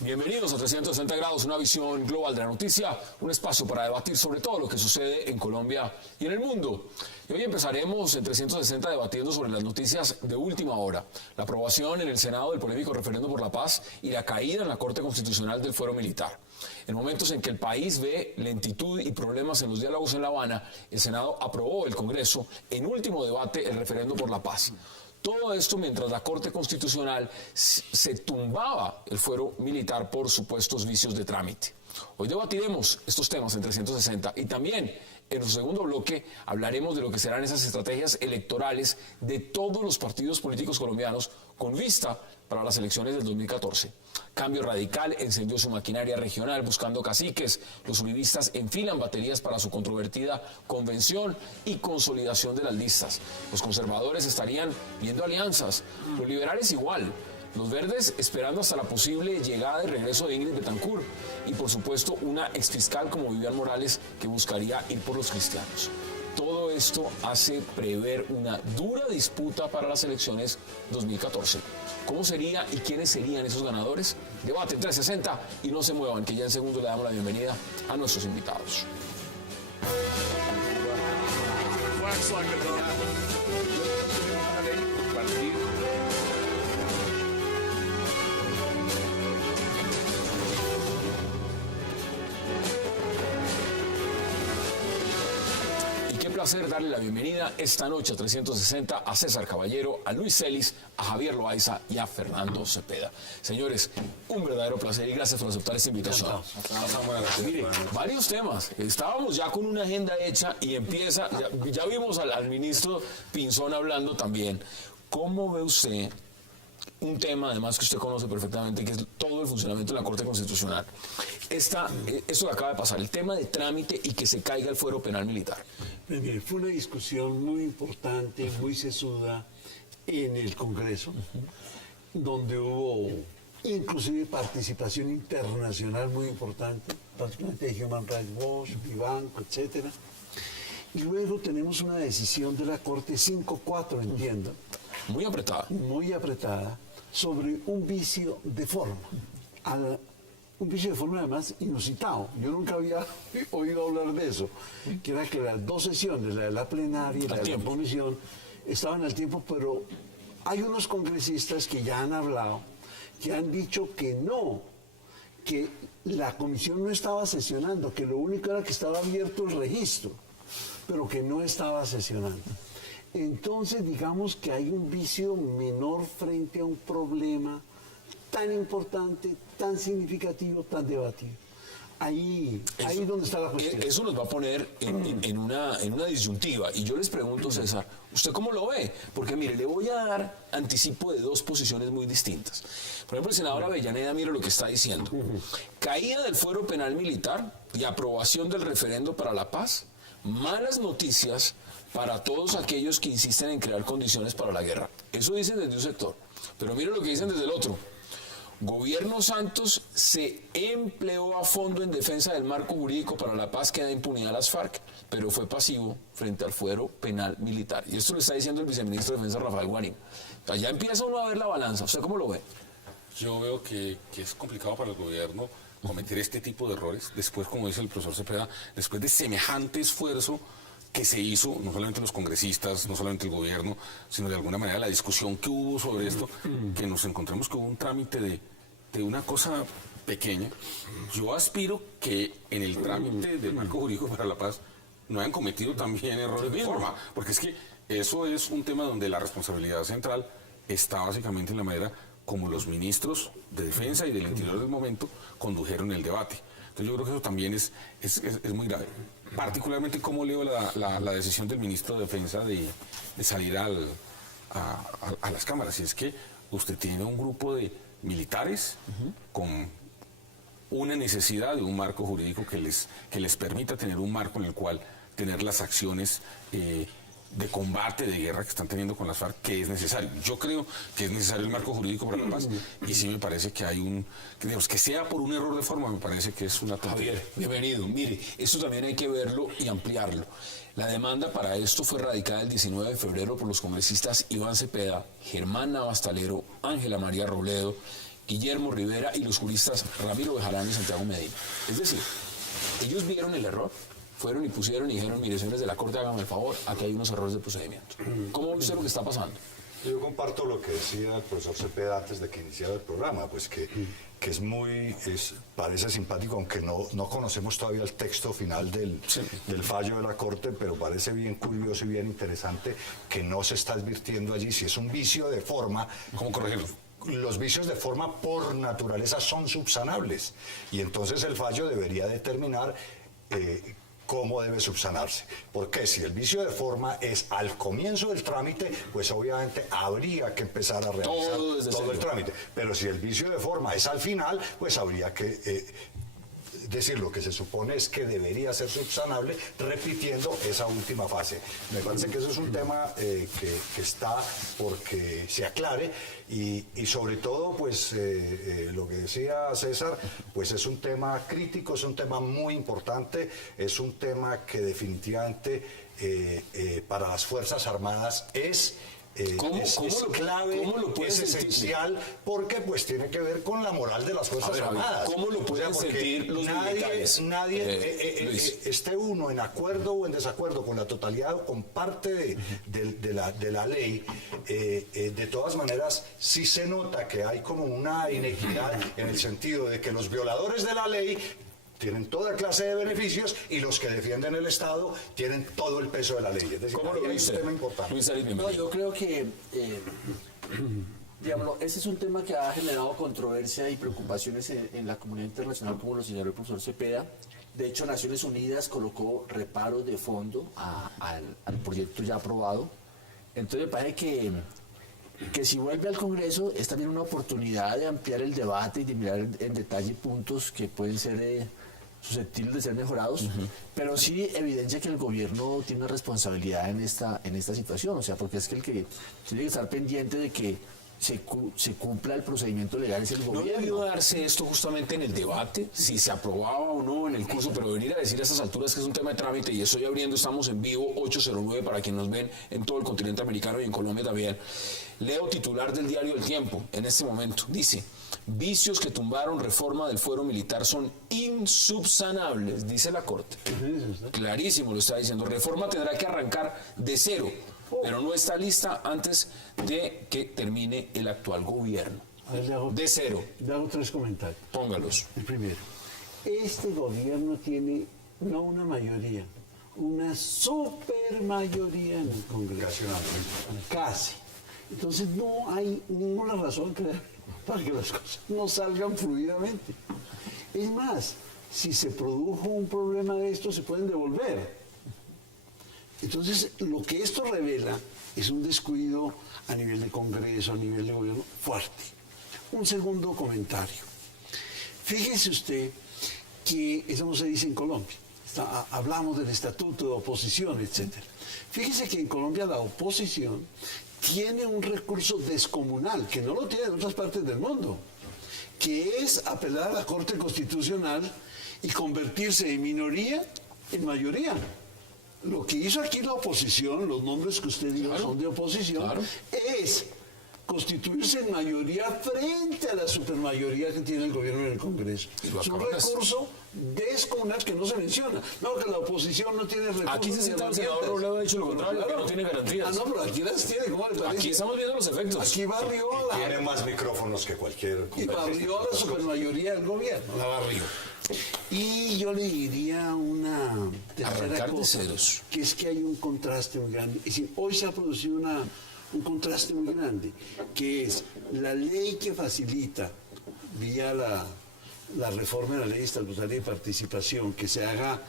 Bienvenidos a 360 grados, una visión global de la noticia, un espacio para debatir sobre todo lo que sucede en Colombia y en el mundo. Y hoy empezaremos en 360 debatiendo sobre las noticias de última hora, la aprobación en el Senado del polémico referendo por la paz y la caída en la Corte Constitucional del fuero militar. En momentos en que el país ve lentitud y problemas en los diálogos en La Habana, el Senado aprobó el Congreso en último debate el referendo por la paz. Todo esto mientras la Corte Constitucional se tumbaba el fuero militar por supuestos vicios de trámite. Hoy debatiremos estos temas en 360 y también en nuestro segundo bloque hablaremos de lo que serán esas estrategias electorales de todos los partidos políticos colombianos con vista para las elecciones del 2014. Cambio Radical encendió su maquinaria regional buscando caciques. Los uribistas enfilan baterías para su controvertida convención y consolidación de las listas. Los conservadores estarían viendo alianzas. Los liberales igual. Los verdes esperando hasta la posible llegada y regreso de Ingrid Betancourt. Y por supuesto una exfiscal como Vivian Morales que buscaría ir por los cristianos. Todo esto hace prever una dura disputa para las elecciones 2014. ¿Cómo sería y quiénes serían esos ganadores? Debate en 360 y no se muevan, que ya en segundo le damos la bienvenida a nuestros invitados. Placer darle la bienvenida esta noche a 360 a César Caballero, a Luis Celis, a Javier Loaiza y a Fernando Cepeda. Señores, un verdadero placer y gracias por aceptar esta invitación. Mire, varios temas. Estábamos ya con una agenda hecha y empieza, ya vimos al ministro Pinzón hablando también. ¿Cómo ve usted un tema, además, que usted conoce perfectamente, que es todo el funcionamiento de la Corte Constitucional? Esto que acaba de pasar, el tema de trámite y que se caiga el fuero penal militar. Pues mire, fue una discusión muy importante, muy sesuda en el Congreso, donde hubo inclusive participación internacional muy importante, particularmente de Human Rights Watch, Vivanco, etc. Y luego tenemos una decisión de la Corte 5-4, entiendo. Muy apretada. Muy apretada, sobre un vicio de forma. Un vicio de forma además inusitado. Yo nunca había oído hablar de eso. Que era que las dos sesiones, la de la plenaria y la de la comisión, estaban al tiempo, pero hay unos congresistas que ya han hablado, que han dicho que no, que la comisión no estaba sesionando, que lo único era que estaba abierto el registro, pero que no estaba sesionando. Entonces, digamos que hay un vicio menor frente a un problema tan importante, tan significativo, tan debatido. Ahí es donde está la cuestión. Eso nos va a poner en una disyuntiva. Y yo les pregunto, César, ¿usted cómo lo ve? Porque mire, le voy a dar anticipo de dos posiciones muy distintas. Por ejemplo, el senador Avellaneda, mire lo que está diciendo. Caída del fuero penal militar y aprobación del referendo para la paz. Malas noticias para todos aquellos que insisten en crear condiciones para la guerra. Eso dicen desde un sector. Pero mire lo que dicen desde el otro. Gobierno Santos se empleó a fondo en defensa del marco jurídico para la paz que da impunidad a las FARC, pero fue pasivo frente al fuero penal militar. Y esto lo está diciendo el viceministro de Defensa, Rafael Guarín. Allá empieza uno a ver la balanza. ¿Usted cómo lo ve? Yo veo que es complicado para el gobierno cometer este tipo de errores. Después, como dice el profesor Cepeda, después de semejante esfuerzo que se hizo, no solamente los congresistas, no solamente el gobierno, sino de alguna manera la discusión que hubo sobre esto, que nos encontramos con un trámite de una cosa pequeña. Yo aspiro que en el trámite del marco jurídico para la paz no hayan cometido también errores de forma, porque es que eso es un tema donde la responsabilidad central está básicamente en la manera como los ministros de Defensa y del Interior del momento condujeron el debate. Entonces yo creo que eso también es muy grave. Particularmente cómo leo la decisión del ministro de Defensa de salir a las cámaras. Y es que usted tiene un grupo de militares con una necesidad de un marco jurídico que les permita tener un marco en el cual tener las acciones de combate, de guerra que están teniendo con las FARC, que es necesario. Yo creo que es necesario el marco jurídico para la paz, y sí me parece que hay que sea por un error de forma, me parece que es una tontería. Javier, bienvenido. Mire, esto también hay que verlo y ampliarlo. La demanda para esto fue radicada el 19 de febrero por los congresistas Iván Cepeda, Germán Navastalero, Ángela María Robledo, Guillermo Rivera y los juristas Ramiro Bejarano y Santiago Medina. Es decir, ellos vieron el error, fueron y pusieron y dijeron, mire, señores de la Corte, háganme el favor, aquí hay unos errores de procedimiento. ¿Cómo ve usted lo que está pasando? Yo comparto lo que decía el profesor Cepeda antes de que iniciara el programa, pues que parece simpático, aunque no conocemos todavía el texto final del fallo de la Corte, pero parece bien curioso y bien interesante que no se está advirtiendo allí si es un vicio de forma. ¿Cómo corregirlo? Los vicios de forma por naturaleza son subsanables, y entonces el fallo debería determinar cómo debe subsanarse. Porque si el vicio de forma es al comienzo del trámite, pues obviamente habría que empezar a realizar todo el trámite. Pero si el vicio de forma es al final, pues habría que decir, lo que se supone es que debería ser subsanable repitiendo esa última fase. Me parece que eso es un tema que está porque se aclare, y sobre todo, pues lo que decía César, pues es un tema crítico, es un tema muy importante, es un tema que definitivamente para las Fuerzas Armadas es clave, es esencial, porque pues tiene que ver con la moral de las Fuerzas Armadas. ¿Cómo lo pueden sentir los militares? Nadie esté uno en acuerdo o en desacuerdo con la totalidad o con parte de la ley, de todas maneras sí se nota que hay como una inequidad en el sentido de que los violadores de la ley tienen toda clase de beneficios y los que defienden el Estado tienen todo el peso de la ley. Es decir, ¿Cómo lo dice? Es un tema importante. No, yo creo que, digamos, ese es un tema que ha generado controversia y preocupaciones en la comunidad internacional, como lo señaló el profesor Cepeda. De hecho, Naciones Unidas colocó reparos de fondo al proyecto ya aprobado. Entonces me parece que si vuelve al Congreso es también una oportunidad de ampliar el debate y de mirar en detalle puntos que pueden ser susceptibles de ser mejorados, pero sí evidencia que el gobierno tiene una responsabilidad en esta situación, o sea, porque es que el que tiene que estar pendiente de que se cumpla el procedimiento legal es el gobierno. ¿No debió darse esto justamente en el debate, si se aprobaba o no en el curso, pero venir a decir a estas alturas que es un tema de trámite? Y estoy abriendo, estamos en vivo, 809, para quienes nos ven en todo el continente americano y en Colombia también. Leo titular del diario El Tiempo, en este momento, dice: vicios que tumbaron reforma del fuero militar son insubsanables, dice la Corte. Clarísimo lo está diciendo. Reforma tendrá que arrancar de cero, pero no está lista antes de que termine el actual gobierno. De cero. Le hago 3 comentarios. Póngalos. El primero, este gobierno tiene no una mayoría, una supermayoría en el Congreso. Casi. Entonces no hay ninguna razón para que las cosas no salgan fluidamente. Es más, si se produjo un problema de esto, se pueden devolver. Entonces, lo que esto revela es un descuido a nivel de Congreso, a nivel de gobierno, fuerte. Un segundo comentario. Fíjese usted que eso no se dice en Colombia. Hablamos del estatuto de oposición, etc. Fíjese que en Colombia la oposición tiene un recurso descomunal, que no lo tiene en otras partes del mundo, que es apelar a la Corte Constitucional y convertirse de minoría en mayoría. Lo que hizo aquí la oposición, los nombres que usted dijo son de oposición, es constituirse en mayoría frente a la supermayoría que tiene el gobierno en el Congreso. Es un recurso descomunal que no se menciona. No, que la oposición no tiene recursos. Aquí se sienta el senador Robledo, ha dicho lo contrario, que no tiene garantías. No, pero aquí las tiene, ¿cómo le parece? Aquí estamos viendo los efectos. Aquí barrió Tiene más micrófonos que cualquier... y barrió a la supermayoría del gobierno. La barrió. Y yo le diría una tercera Arrancar de cosa, ceros. que es que hay un contraste muy grande. Es decir, hoy se ha producido un contraste muy grande, que es la ley que facilita, vía la reforma de la ley estatutaria de participación, que se haga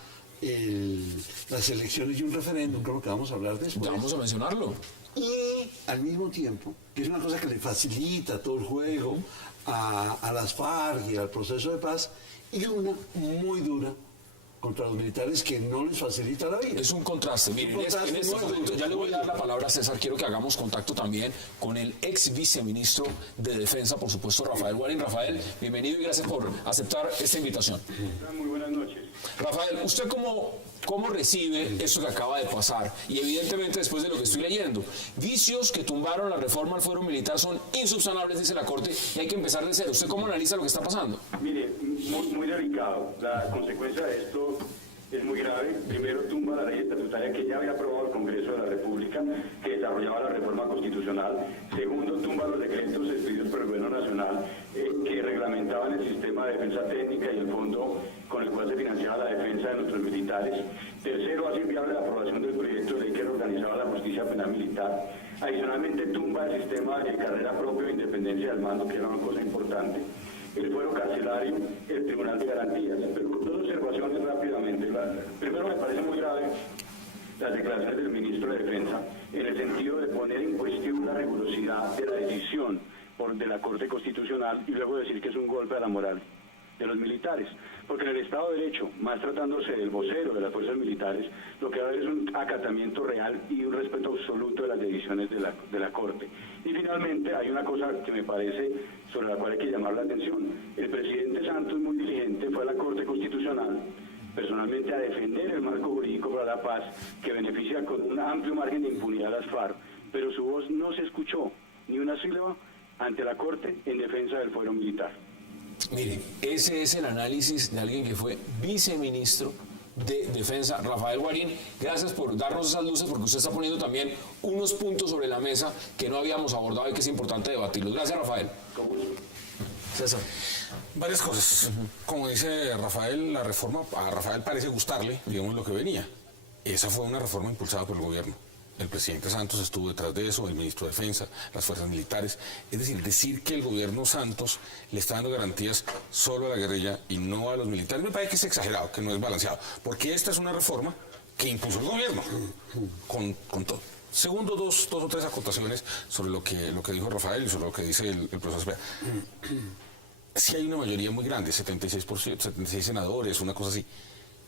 las elecciones y un referéndum, creo que vamos a hablar después. Ya vamos a mencionarlo. Y al mismo tiempo, que es una cosa que le facilita todo el juego a las FARC y al proceso de paz, y una muy dura contra los militares que no les facilita la vida. Es un contraste. Miren, contraste en este nuevo. momento, ya le voy a dar la palabra a César, quiero que hagamos contacto también con el ex viceministro de Defensa, por supuesto, Rafael Guarín. Rafael, bienvenido y gracias por aceptar esta invitación. Muy buenas noches. Rafael, ¿usted cómo recibe esto que acaba de pasar? Y evidentemente después de lo que estoy leyendo, vicios que tumbaron la reforma al fuero militar son insubsanables, dice la Corte, y hay que empezar de cero. ¿Usted cómo analiza lo que está pasando? Mire, muy delicado. La consecuencia de esto es muy grave. Primero, tumba la ley estatutaria que ya había aprobado el Congreso de la República, que desarrollaba la reforma constitucional. Segundo, tumba los decretos expedidos por el Gobierno Nacional que reglamentaban el sistema de defensa técnica y el fondo con el cual se financiaba la defensa de nuestros militares. Tercero, hace inviable la aprobación del proyecto de ley que reorganizaba la justicia penal militar. Adicionalmente, tumba el sistema de carrera propia e independencia del mando, que era una cosa importante. El fuero carcelario, el Tribunal de Garantías. Pero dos observaciones rápidamente. Primero, me parece muy grave las declaraciones del ministro de Defensa en el sentido de poner en cuestión la rigurosidad de la decisión de la Corte Constitucional y luego decir que es un golpe a la moral de los militares. Porque en el Estado de Derecho, más tratándose del vocero de las fuerzas militares, lo que va a haber es un acatamiento real y un respeto absoluto de las decisiones de la Corte. Y finalmente hay una cosa que me parece sobre la cual hay que llamar la atención. El presidente Santos, muy diligente, fue a la Corte Constitucional personalmente a defender el marco jurídico para la paz que beneficia con un amplio margen de impunidad a las FARC, pero su voz no se escuchó ni una sílaba ante la Corte en defensa del fuero militar. Mire, ese es el análisis de alguien que fue viceministro de Defensa, Rafael Guarín. Gracias por darnos esas luces, porque usted está poniendo también unos puntos sobre la mesa que no habíamos abordado y que es importante debatirlos. Gracias, Rafael. César. Varias cosas. Como dice Rafael, la reforma, a Rafael parece gustarle, digamos, lo que venía. Esa fue una reforma impulsada por el gobierno. El presidente Santos estuvo detrás de eso, el ministro de Defensa, las fuerzas militares. Es decir que el gobierno Santos le está dando garantías solo a la guerrilla y no a los militares, me parece que es exagerado, que no es balanceado. Porque esta es una reforma que impulsó el gobierno, con todo. Segundo, dos o tres acotaciones sobre lo que dijo Rafael y sobre lo que dice el profesor Cepeda. Sí hay una mayoría muy grande, 76%, 76 senadores, una cosa así.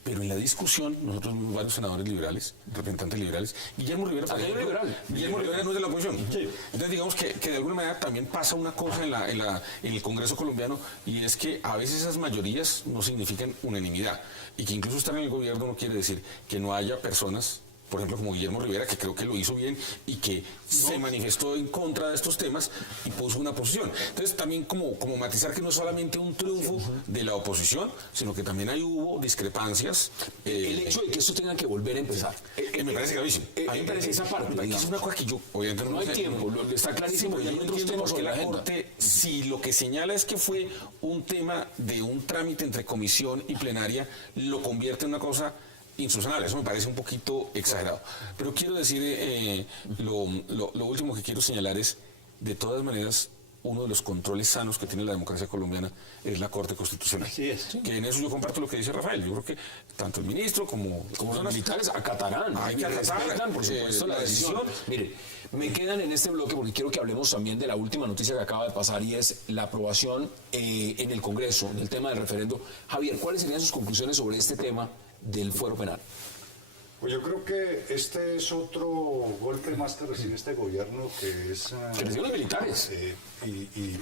Pero en la discusión, nosotros vimos varios senadores liberales, representantes liberales. Guillermo Rivera, por ejemplo, Guillermo Rivera no es de la oposición. Sí. Entonces, digamos que de alguna manera también pasa una cosa en el Congreso colombiano, y es que a veces esas mayorías no significan unanimidad. Y que incluso estar en el gobierno no quiere decir que no haya personas, por ejemplo, como Guillermo Rivera, que creo que lo hizo bien y que se manifestó en contra de estos temas y puso una posición. Entonces, también como matizar que no es solamente un triunfo de la oposición, sino que también hubo discrepancias. El hecho de que esto tenga que volver a empezar. Me parece gravísimo. A mí me parece esa parte. Es una cosa que yo, obviamente, no hay tiempo, está clarísimo. Yo no entiendo por qué la Corte, si lo que señala es que fue un tema de un trámite entre comisión y plenaria, lo convierte en una cosa insubsanable. Eso me parece un poquito exagerado. Pero quiero decir, lo último que quiero señalar es, de todas maneras, uno de los controles sanos que tiene la democracia colombiana es la Corte Constitucional. Así es. Sí. Que en eso yo comparto lo que dice Rafael. Yo creo que tanto el ministro como los militares acatarán. Hay que acatar, por supuesto, la decisión. Mire, me quedan en este bloque porque quiero que hablemos también de la última noticia que acaba de pasar, y es la aprobación en el Congreso del tema del referendo. Javier, ¿cuáles serían sus conclusiones sobre este tema del fuero penal? Pues yo creo que este es otro golpe más que recibe este gobierno, que es... que reciben los militares.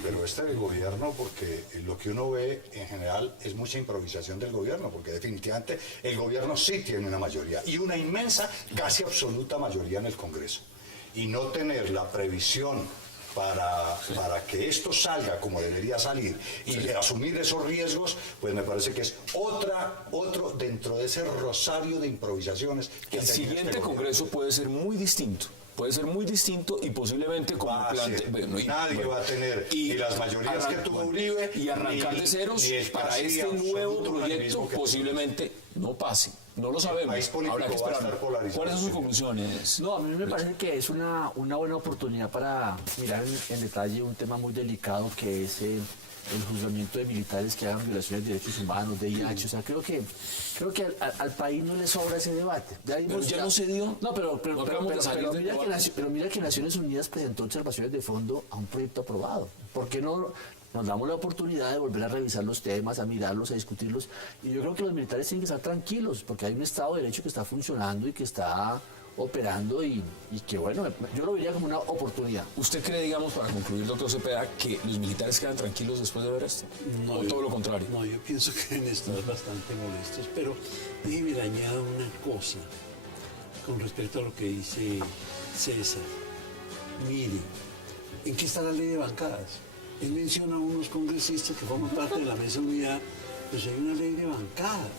Pero este gobierno, porque lo que uno ve en general es mucha improvisación del gobierno, porque definitivamente el gobierno sí tiene una mayoría, y una inmensa, casi absoluta mayoría en el Congreso. Y no tener la previsión para que esto salga como debería salir y asumir esos riesgos, pues me parece que es otro dentro de ese rosario de improvisaciones. Que el siguiente Congreso puede ser muy distinto. Puede ser muy distinto y posiblemente como nadie va a tener ni las mayorías que tuvo Uribe, y arrancar de ceros para este nuevo proyecto posiblemente no pase. No lo sabemos. Habrá que esperar. ¿Cuáles son sus conclusiones? No, a mí me parece que es una buena oportunidad para mirar en detalle un tema muy delicado, que es el juzgamiento de militares que hagan violaciones de derechos humanos, de IH. O sea, creo que al país no le sobra ese debate. Pero ya no se dio. No, pero mira que Naciones Unidas presentó observaciones de fondo a un proyecto aprobado. ¿Por qué no nos damos la oportunidad de volver a revisar los temas, a mirarlos, a discutirlos. Y yo creo que los militares tienen que estar tranquilos, porque hay un Estado de Derecho que está funcionando y que está operando y que, bueno, yo lo vería como una oportunidad. ¿Usted cree, digamos, para concluir, doctor Cepeda, que los militares quedan tranquilos después de ver esto? ¿O todo lo contrario? No, yo pienso que deben estar bastante molestos, pero déjeme le añado una cosa con respecto a lo que dice César. Mire, ¿en qué está la ley de bancadas? Él menciona a unos congresistas que forman parte de la mesa de unidad, pues hay una ley de bancadas.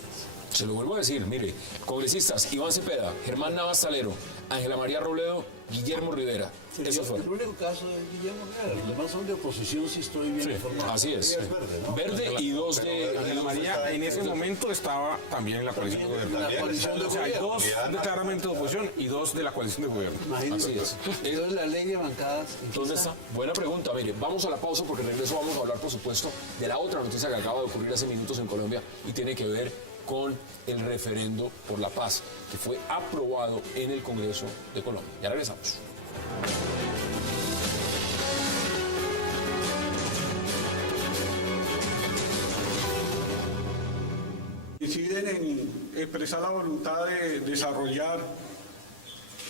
Se lo vuelvo a decir, mire, congresistas Iván Cepeda, Germán Navas Talero, Ángela María Robledo, Guillermo Rivera. Eso fue. El único caso es Guillermo Rivera, los demás son de oposición, si estoy bien informado. Así es. verde, ¿no? Verde y dos de... Ángela María en ese momento estaba también en la coalición de gobierno. La coalición de O sea, hay gobierno. dos claramente de oposición y dos de la coalición de gobierno. Imagínese. Así es. Entonces la ley de bancadas, ¿en qué ¿Dónde está? Buena pregunta. Mire, vamos a la pausa porque en regreso vamos a hablar, por supuesto, de la otra noticia que acaba de ocurrir hace minutos en Colombia y tiene que ver con el referendo por la paz que fue aprobado en el Congreso de Colombia. Ya regresamos. Deciden en expresar la voluntad de desarrollar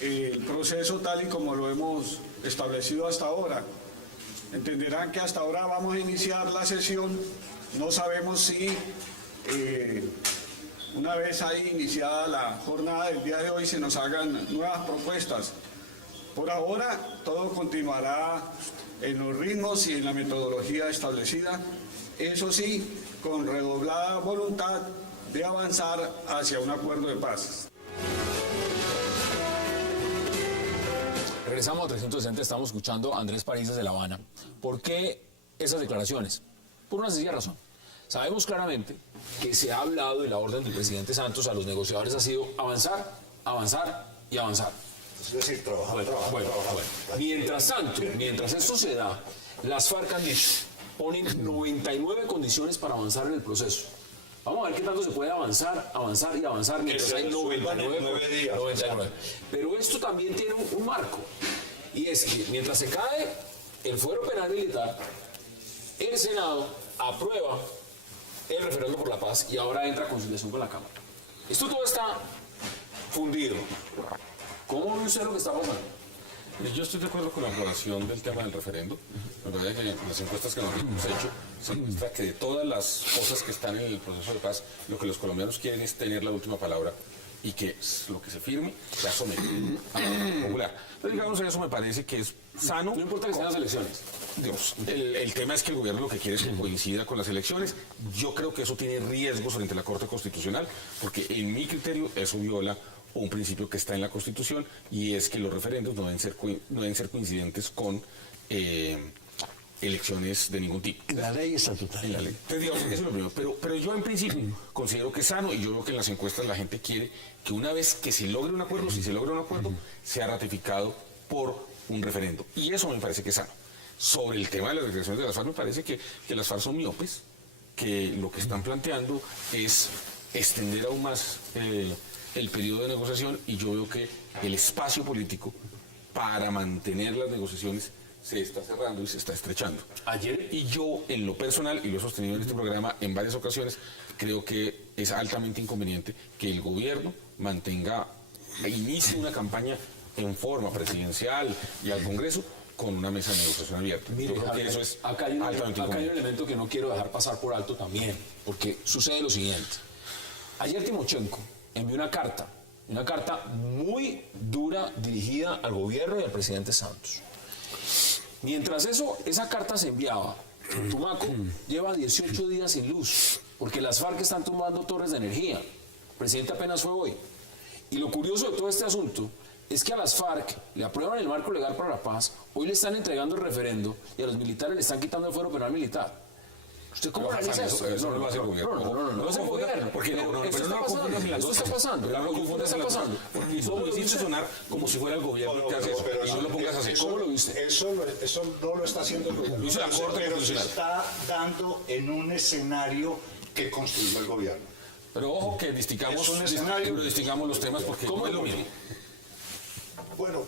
el proceso tal y como lo hemos establecido hasta ahora. Entenderán que hasta ahora vamos a iniciar la sesión. No sabemos si una vez ahí iniciada la jornada del día de hoy se nos hagan nuevas propuestas. Por ahora todo continuará en los ritmos y en la metodología establecida. Eso sí, con redoblada voluntad de avanzar hacia un acuerdo de paz. Regresamos a 360, estamos escuchando a Andrés Parisas de La Habana. ¿Por qué esas declaraciones? Por una sencilla razón. Sabemos claramente que se ha hablado y la orden del presidente Santos a los negociadores ha sido avanzar, avanzar y avanzar. Es decir, trabajar. Bueno. Mientras tanto, mientras esto se da, las FARC han dicho, ponen 99 condiciones para avanzar en el proceso. Vamos a ver qué tanto se puede avanzar y avanzar mientras hay 99. 9 días. 99. Pero esto también tiene un marco. Y es que mientras se cae el fuero penal militar, el Senado aprueba el referendo por la paz y ahora entra a conciliación con la Cámara. Esto todo está fundido. ¿Cómo ve usted lo que está pasando? Yo estoy de acuerdo con la aprobación del tema del referendo. La verdad es que las encuestas que nosotros hemos hecho se muestra que de todas las cosas que están en el proceso de paz, lo que los colombianos quieren es tener la última palabra y que lo que se firme se asome a la popular. Entonces, digamos, eso me parece que es sano. No importa que sean las elecciones. Dios, el tema es que el gobierno lo que quiere es que coincida con las elecciones. Yo creo que eso tiene riesgos frente a la Corte Constitucional, porque en mi criterio eso viola un principio que está en la Constitución, y es que los referendos no deben ser coincidentes con elecciones de ningún tipo. En la ley estatutaria. En la ley. Entonces, digamos, eso es lo primero. Pero yo en principio considero que es sano, y yo veo que en las encuestas la gente quiere que una vez que se logre un acuerdo, si se logra un acuerdo, sea ratificado por un referendo. Y eso me parece que es sano. Sobre el tema de las declaraciones de las FARC, me parece que las FARC son miopes, que lo que están planteando es extender aún más el periodo de negociación, y yo veo que el espacio político para mantener las negociaciones se está cerrando y se está estrechando. Ayer, Y yo, en lo personal, y lo he sostenido en este programa en varias ocasiones, creo que es altamente inconveniente que el gobierno inicie una campaña en forma presidencial y al Congreso con una mesa de negociación abierta. mire, Yo creo que Javier, eso es acá hay un altamente inconveniente. elemento que no quiero dejar pasar por alto también, porque sucede lo siguiente. Ayer Timochenko envió una carta muy dura dirigida al gobierno y al presidente Santos. Mientras esa carta se enviaba, Tumaco lleva 18 días sin luz, porque las FARC están tumbando torres de energía. El presidente apenas fue hoy. Y lo curioso de todo este asunto es que a las FARC le aprueban el marco legal para la paz, hoy le están entregando el referendo y a los militares le están quitando el fuero penal militar. ¿Usted cómo Pero analiza eso? eso? Eso no lo hace el gobierno. No es el gobierno. Porque Pero no, esto pero no está lo confundas en las pasando. dos. Esto está pasando. No lo confundas en las dos. Porque eso lo hiciste sonar como si fuera el gobierno el que hace eso. Y no lo pongas así. ¿Cómo lo viste? Eso no lo está haciendo el gobierno. Lo hizo la Corte pero se Constitucional. está dando en un escenario que construyó el gobierno. Pero ojo que distingamos los temas, porque no es lo mismo. Bueno,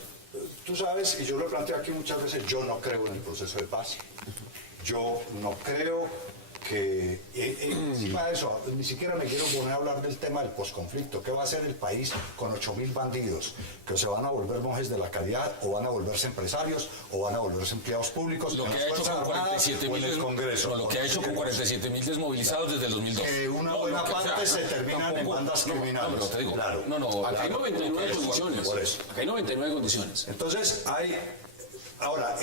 tú sabes, y yo lo he planteado aquí muchas veces, yo no creo en el proceso de paz. yo no creo que encima de eso, ni siquiera me quiero poner a hablar del tema del posconflicto. ¿Qué va a hacer el país con 8.000 bandidos? ¿Que se van a volver monjes de la caridad, o van a volverse empresarios, o van a volverse empleados públicos Lo en que las ha hecho Fuerzas con Armadas 47.000 o en el Congreso? lo que ha hecho con 47.000 desmovilizados desde el 2002. Una buena parte se terminan en bandas criminales. pero te digo, claro. Acá hay 99 condiciones. Por eso. Acá hay 99 condiciones. Entonces hay... Ahora,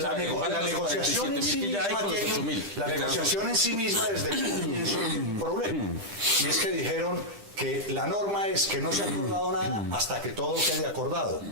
la negociación en sí misma la negociación en sí misma desde el comienzo es un problema. Y es que dijeron que la norma es que no se ha acordado nada hasta que todo quede acordado.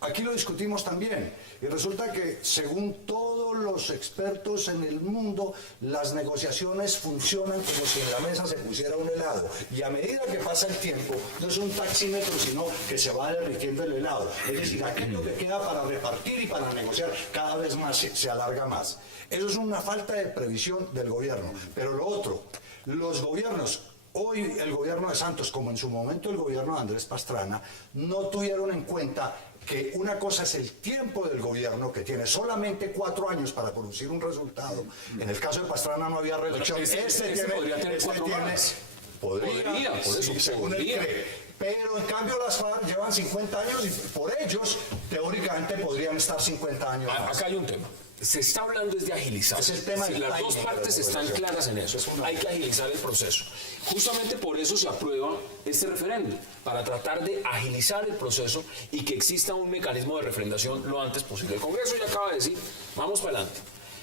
Aquí lo discutimos también. Y resulta que, según todos los expertos en el mundo, las negociaciones funcionan como si en la mesa se pusiera un helado. Y a medida que pasa el tiempo, no es un taxímetro, sino que se va derritiendo el helado. Es decir, aquello que queda para repartir y para negociar cada vez más se alarga más. Eso es una falta de previsión del gobierno. Pero lo otro, los gobiernos... Hoy el gobierno de Santos, como en su momento el gobierno de Andrés Pastrana, no tuvieron en cuenta que una cosa es el tiempo del gobierno, que tiene solamente 4 años para producir un resultado. En el caso de Pastrana no había reelección. Podría tener 4 más. Podría, por eso, sí, según él podría. cree. Pero en cambio las FARC llevan 50 años y por ellos, teóricamente, podrían estar 50 años más. Acá hay un tema. Se está hablando de agilizar. Es el tema Si del las dos timing, partes de la están negociación. claras en eso. Hay que agilizar el proceso. Justamente por eso se aprueba este referéndum, para tratar de agilizar el proceso y que exista un mecanismo de refrendación lo antes posible. El Congreso ya acaba de decir, vamos para adelante.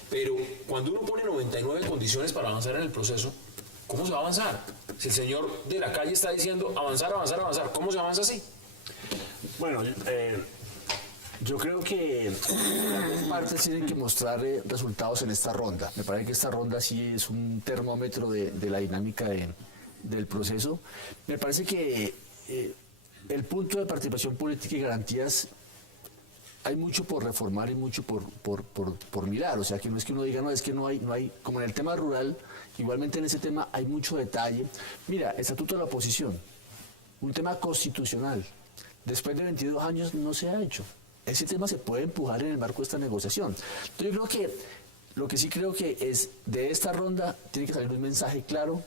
Pero cuando uno pone 99 condiciones para avanzar en el proceso, ¿cómo se va a avanzar? Si el señor de la calle está diciendo avanzar, avanzar, avanzar, ¿cómo se avanza así? Bueno, yo creo que las dos partes tienen que mostrar resultados en esta ronda. Me parece que esta ronda sí es un termómetro de la dinámica del proceso. Me parece que el punto de participación política y garantías, hay mucho por reformar y mucho por mirar. O sea, que no es que uno diga, no, es que no hay, como en el tema rural, igualmente en ese tema hay mucho detalle. Mira, Estatuto de la Oposición, un tema constitucional. Después de 22 años no se ha hecho. Ese tema se puede empujar en el marco de esta negociación. Entonces yo creo que, lo que sí creo que es, de esta ronda tiene que salir un mensaje claro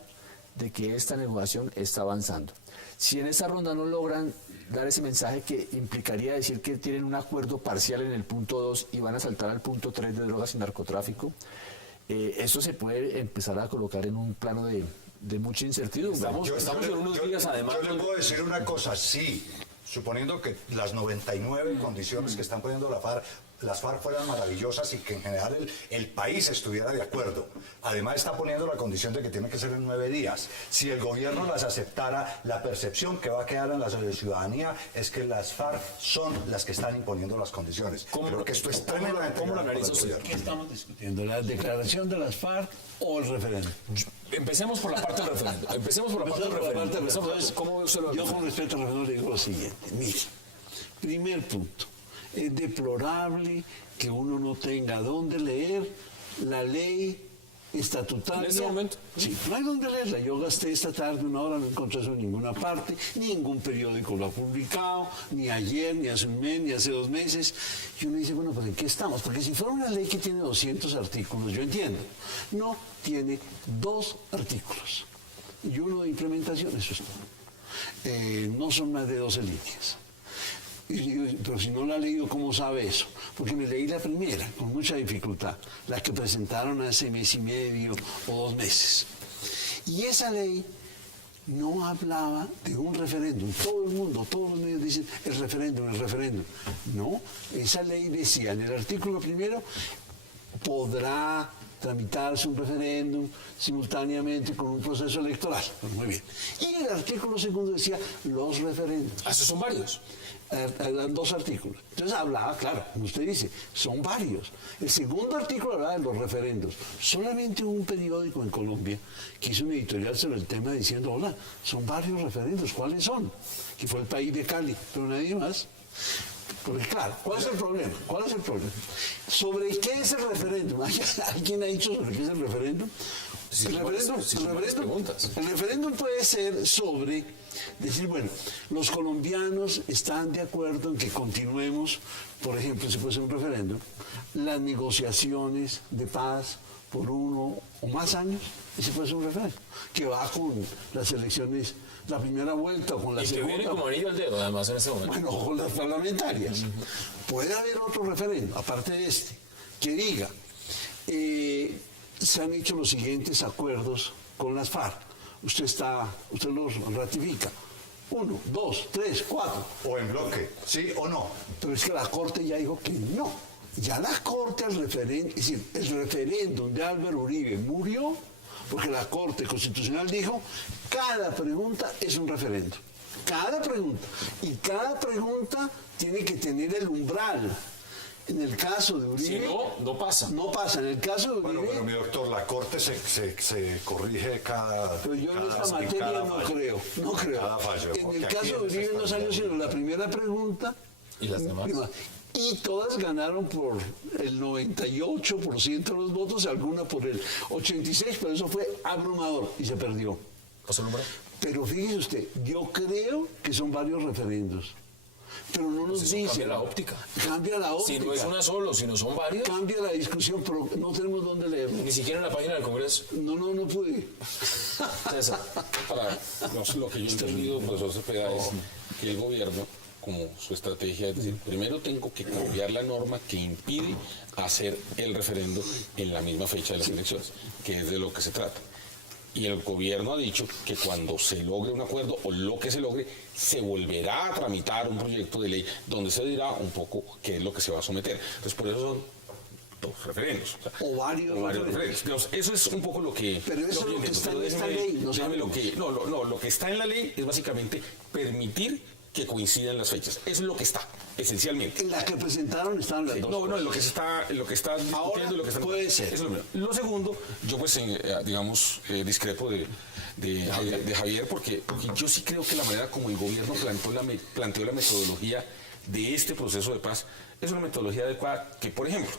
de que esta negociación está avanzando. Si en esta ronda no logran dar ese mensaje, que implicaría decir que tienen un acuerdo parcial en el punto 2 y van a saltar al punto 3 de drogas y narcotráfico, esto se puede empezar a colocar en un plano de mucha incertidumbre. Estamos en unos días, además. Yo le puedo decir una cosa, sí, suponiendo que las 99 condiciones que están poniendo las FARC fueran maravillosas y que en general el país estuviera de acuerdo. Además está poniendo la condición de que tiene que ser en 9 días. Si el gobierno las aceptara, la percepción que va a quedar en la ciudadanía es que las FARC son las que están imponiendo las condiciones. Creo que esto es tremendamente ¿Cómo lo grave para el analiza usted? gobierno. ¿Qué estamos discutiendo? ¿La declaración de las FARC o el referéndum? Empecemos por la parte del referéndum. Entonces, ¿cómo se lo Yo con respecto al referéndum le digo lo siguiente. Mire, primer punto. Es deplorable que uno no tenga dónde leer la ley estatutaria. ¿En este momento? Sí, no hay dónde leerla. Yo gasté esta tarde 1 hora, no encontré eso en ninguna parte, ningún periódico lo ha publicado, ni ayer, ni hace un mes, ni hace 2 meses. Y uno dice, bueno, pues ¿en qué estamos? Porque si fuera una ley que tiene 200 artículos, yo entiendo. No, tiene 2 artículos y 1 de implementación, eso es todo. No son más de 12 líneas. Pero si no la ha leído, ¿cómo sabe eso? Porque me leí la primera, con mucha dificultad, la que presentaron hace 1 mes y medio o 2 meses. Y esa ley no hablaba de un referéndum. Todo el mundo, todos los medios dicen el referéndum, el referéndum. No, esa ley decía en el artículo primero, podrá tramitarse un referéndum simultáneamente con un proceso electoral. Pues muy bien. Y el artículo segundo decía los referéndums. Esos son varios. Eran 2 artículos. Entonces hablaba, claro, como usted dice, son varios. El segundo artículo hablaba de los referendos. Solamente hubo un periódico en Colombia que hizo un editorial sobre el tema diciendo, hola, son varios referendos, ¿cuáles son? Que fue El País de Cali, pero nadie más. Porque claro, ¿cuál es el problema? ¿Cuál es el problema? ¿Sobre qué es el referéndum? ¿Alguien ha dicho sobre qué es el referéndum? El referéndum puede ser sobre decir, bueno, los colombianos están de acuerdo en que continuemos, por ejemplo, si puede ser un referéndum, las negociaciones de paz por 1 o más años, ese puede ser un referendo, que va con las elecciones, la primera vuelta o con la Y que segunda. viene como anillo al dedo, además, en este momento. Bueno, con las parlamentarias. Puede haber otro referendo, aparte de este, que diga, se han hecho los siguientes acuerdos con las FARC. Usted los ratifica. 1, 2, 3, 4. O en bloque, ¿sí o no? Pero es que la Corte ya dijo que no. Ya la Corte al referéndum, es decir, el referéndum de Álvaro Uribe murió porque la Corte Constitucional dijo cada pregunta es un referéndum. Cada pregunta. Y cada pregunta tiene que tener el umbral. En el caso de Uribe... Si no, no pasa. No pasa. En el caso de Uribe... Bueno, pero mi doctor, la Corte se corrige cada... Pero yo en esta cada materia no fallo. creo. Cada fallo. En el Porque caso aquí de en Uribe este no salió fallo. sino la primera pregunta. ¿Y las demás? Y todas ganaron por el 98% de los votos, alguna por el 86%, pero eso fue abrumador y se perdió. ¿Pasó el número? Pero fíjese usted, yo creo que son varios referendos, pero no nos Eso dicen. cambia la óptica. Cambia la Si óptica. no es una solo, si no son varias, Cambia la discusión, pero no tenemos dónde leerlo. ni siquiera en la página del Congreso. No pude. César. Lo que yo he entendido, profesor Cepeda, es que el gobierno, como su estrategia, es decir, primero tengo que cambiar la norma que impide hacer el referendo en la misma fecha de las elecciones, que es de lo que se trata. Y el gobierno ha dicho que cuando se logre un acuerdo o lo que se logre, se volverá a tramitar un proyecto de ley donde se dirá un poco qué es lo que se va a someter. Entonces, por eso son 2 referendos. O varios referendos. Digamos, eso es un poco lo que... Pero eso es lo que entiendo. está Pero en esta déjeme- ley, no déjeme sabemos. lo que está en la ley es básicamente permitir que coincidan las fechas. Eso es lo que está, esencialmente. En la que presentaron estaban las dos. No, en lo que se está, discutiendo, Ahora lo que está puede ser. Eso es lo primero. Lo segundo, yo pues, discrepo de Javier porque yo sí creo que la manera como el gobierno planteó la metodología de este proceso de paz es una metodología adecuada que, por ejemplo,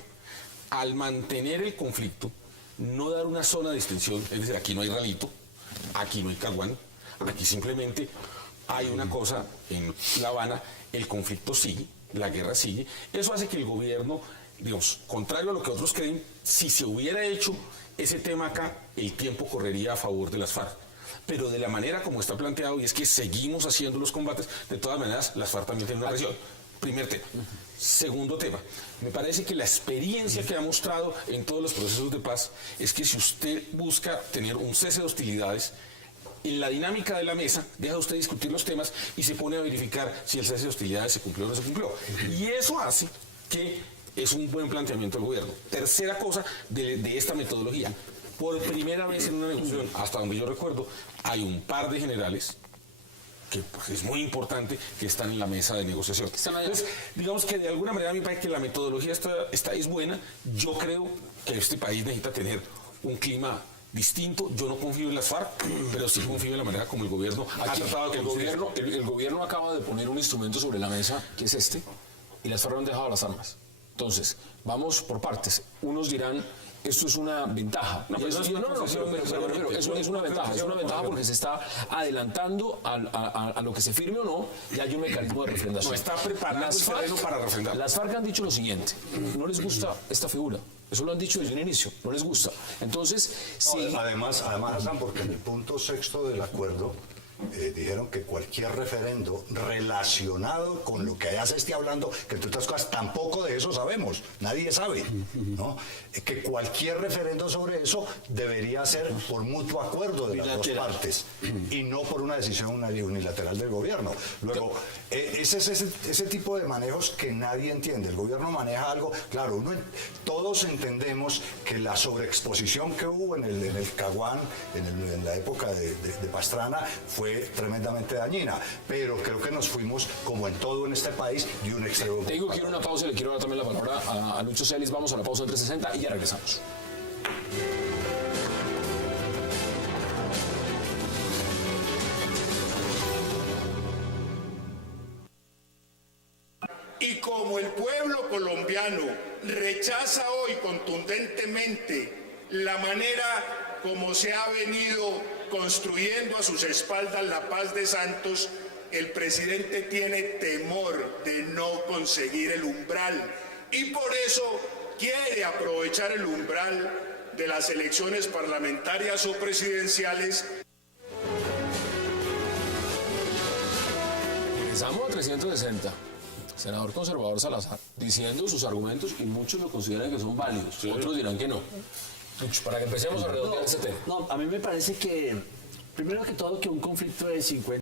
al mantener el conflicto, no dar una zona de distinción, es decir, aquí no hay Ralito, aquí no hay Caguán, aquí simplemente hay una cosa en La Habana, el conflicto sigue, la guerra sigue. Eso hace que el gobierno, digamos, contrario a lo que otros creen, si se hubiera hecho ese tema acá, el tiempo correría a favor de las FARC. Pero de la manera como está planteado, y es que seguimos haciendo los combates, de todas maneras, las FARC también tienen una presión. Primer tema. Segundo tema, me parece que la experiencia que ha mostrado en todos los procesos de paz es que si usted busca tener un cese de hostilidades, en la dinámica de la mesa, deja usted discutir los temas y se pone a verificar si el cese de hostilidades se cumplió o no se cumplió. Y eso hace que es un buen planteamiento del gobierno. Tercera cosa de esta metodología. Por primera vez en una negociación, hasta donde yo recuerdo, hay un par de generales que pues, es muy importante que están en la mesa de negociación. Entonces, digamos que de alguna manera a mí me parece que la metodología es buena. Yo creo que este país necesita tener un clima distinto. Yo no confío en las FARC, pero sí confío en la manera como el gobierno ha tratado de el gobierno acaba de poner un instrumento sobre la mesa, que es este, y las FARC han dejado las armas. Entonces, vamos por partes. Unos dirán, esto es una ventaja. No, pero eso, no es una concesión, pero es una ventaja porque se está adelantando a lo que se firme o no, y hay un mecanismo de refrendación. No, está preparando el terreno para refrendar. Las FARC han dicho lo siguiente, no les gusta esta figura. Eso lo han dicho desde un inicio, no les gusta. Entonces, sí. Además, Hassan, porque en el punto 6 del acuerdo dijeron que cualquier referendo relacionado con lo que allá se esté hablando, que entre otras cosas tampoco de eso sabemos, nadie sabe, ¿no? Que cualquier referendo sobre eso debería ser por mutuo acuerdo de las dos partes y no por una decisión unilateral del gobierno. Luego, ese tipo de manejos que nadie entiende. El gobierno maneja algo, claro, todos entendemos que la sobreexposición que hubo en el Caguán, en la época de Pastrana, fue tremendamente dañina, pero creo que nos fuimos, como en todo en este país, de un extremo. Tengo que ir a una pausa y le quiero dar también la palabra a Lucho Celis. Vamos a la pausa en 360 y ya regresamos. Y como el pueblo colombiano rechaza hoy contundentemente la manera como se ha venido construyendo a sus espaldas la paz de Santos, el presidente tiene temor de no conseguir el umbral y por eso quiere aprovechar el umbral de las elecciones parlamentarias o presidenciales. Regresamos a 360. Senador conservador Salazar, diciendo sus argumentos y muchos lo consideran que son válidos, otros dirán que no. Para que empecemos a redondear ese tema. No, a mí me parece que, primero que todo, que un conflicto de 50